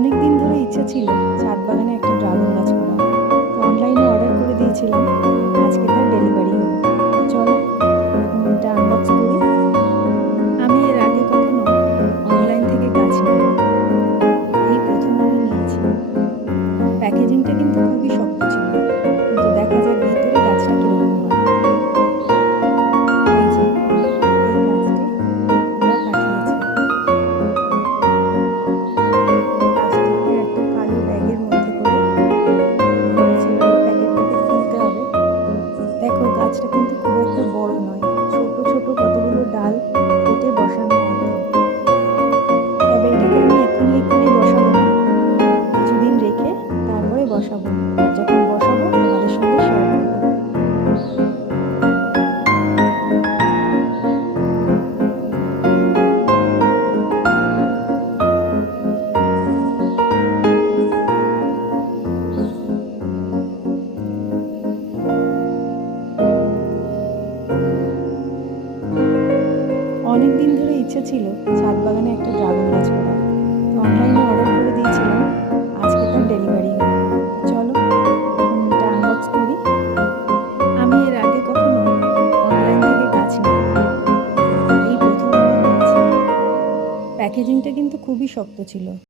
অনেক দিন ধরে ইচ্ছা ছিল ছাদ বাগানে একটা ড্রাগন গাছ করা। তো অনলাইনে অর্ডার করে দিয়েছিলাম, আজকে তার ডেলিভারি হলো। চলো এখন এটা আনবক্স করি। আমি এর আগে কখনো অনলাইন থেকে গাছ নিই, এই প্রথম আমি নিয়েছি। প্যাকেজিংটা কিন্তু খুবই শক্ত ছিল, কিন্তু দেখা যাক ভিতরে গাছটা কীরকম হয়। এই যে এই গাছটি ওরা পাঠিয়েছে প্লাস্টিকের একটা কালো ব্যাগের মধ্যে করে। ঘরে ছিল এই প্যাকেটটাকে খুলতে হবে। দেখো গাছটা কিন্তু খুব একটা বড় নয়, ছোট ছোট কতগুলো ডাল কেটে বসানো আছে। তবে এটাকে আমি এক্ষুনি বসাবো না, কিছুদিন রেখে তারপরে বসাবো। আর যখন বসাবো তোমাদের সঙ্গে শেয়ার করবো। অনেক দিন ধরে ইচ্ছে ছিল ছাদ বাগানে একটা ড্রাগন গাছ করা। তো অনলাইনে অর্ডার করে দিয়েছিলাম, আজকে তার ডেলিভারি হলো। চলো এখন এটা আনবক্স করি। আমি এর আগে কখনো অনলাইন থেকে গাছ নিই, এই প্রথম আমি নিয়েছি। প্যাকেজিংটা কিন্তু খুবই শক্ত ছিল।